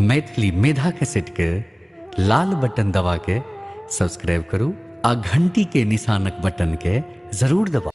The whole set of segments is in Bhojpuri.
मैथिली मेधा कैसेट के लाल बटन दबा के सब्सक्राइब करू आ घंटी के निशानक बटन के जरूर दबाऊ।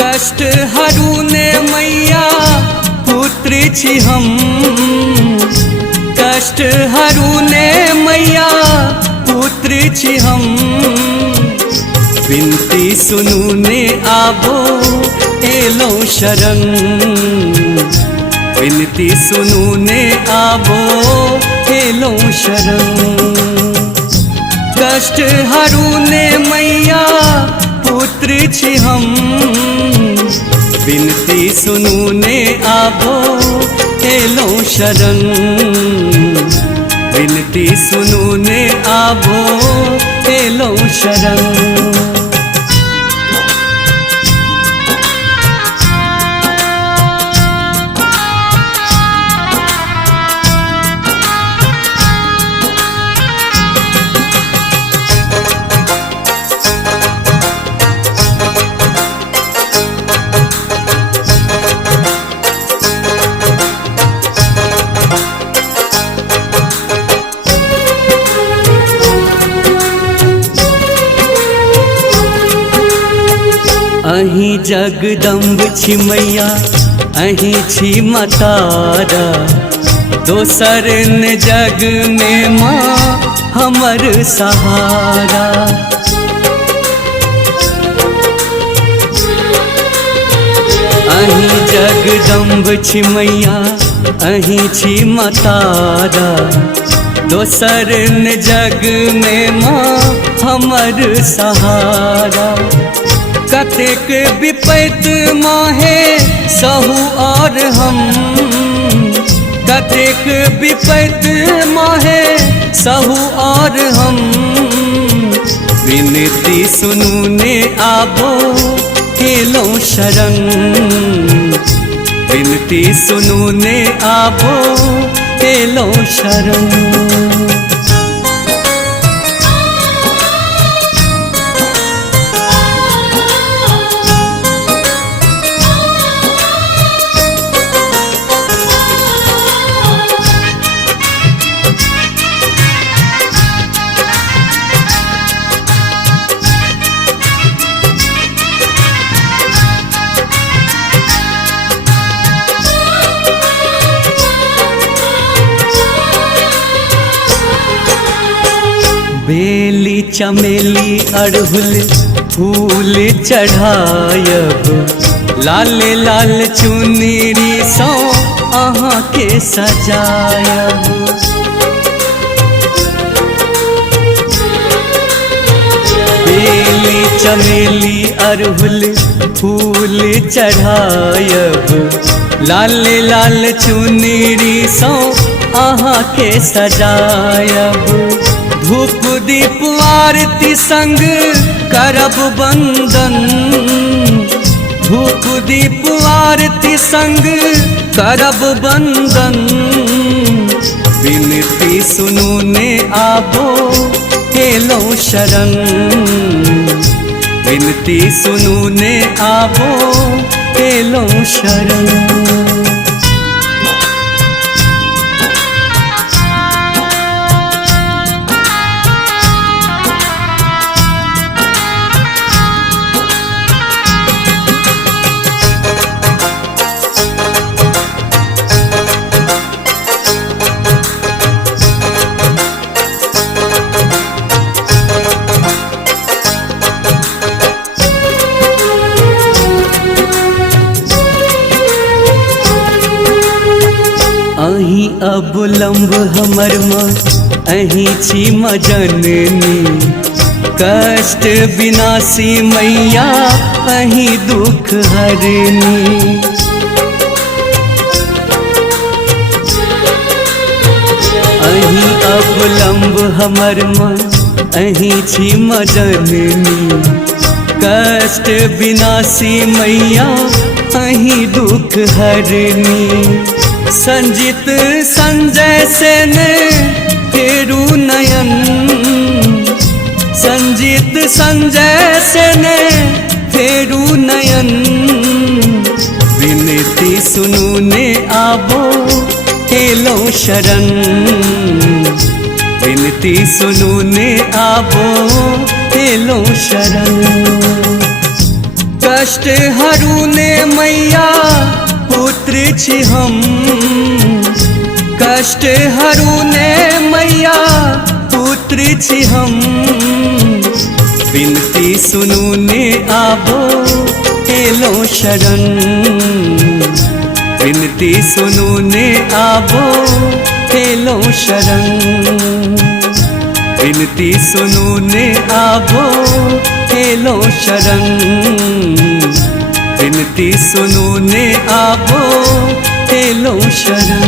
कष्ट हरूले मैया पुत्री छी हम, कष्ट हरूले मैया पुत्री छी हम। विनती सुनू ने आबो एलो शरण, विनती सुनू ने आबो एलो शरण। कष्ट हरूले मैया पुत्री छी हम, विनती सुनू ने आबो एलो शरण, विनती सुनू ने आबो एलो शरण। अहीं जगदम्ब छी मैया, अहीं छी मातारा, दोसर न जग में माँ हमर सहारा। अहीं जगदम्ब छी मैया, अहीं छी मातारा, दोसर न जग में माँ हमर सहारा। कतेक विपैत माहे सहु और हम, कतेक विपैत माहे सहु और हम। विनती सुनू ने आबो एलो शरण, विनती सुनू ने आबो एलो शरण। बेली चमेली अड़हुल फूल चढ़ायब, लाल लाल चुनरी सौ अहाँ के सजायब। बेली चमेली अड़हुल फूल चढ़ायब, लाल लाल चुनरी सौ अहाँ के सजायब। धूप दीप आरती संग करब बंदन, धूप दीप आरती संग करब बंदन। विनती सुनू ने आबो एलो शरण, विनती सुनू ने आबो एलो शरण। अहीं अबलम्ब हमर माँ, अहीं छी माँ जननी, कष्ट विनाशी मैया अहीं दुख हरनी। अवलंब हमर माँ अही छी मदननी, कष्ट विनाशी मैया अही दुख हरनी। संजित संजय सेन फेरू नयन, संजित संजय सेन फेरू नयन। विनती सुनू ने आबो हेलो शरण, विनती सुनू ने आबो हेलो शरण। कष्ट हरू ने मैया पुत्र छी हम, कष्ट हरू ने मैया पुत्र छी हम। विनती सुनू ने आबो हेलो शरण, विनती सुनू ने आबो हेलो शरण। विनती सुनू ने आबो हेलो शरण, विनती सुनू ने आबो हेलो शरण।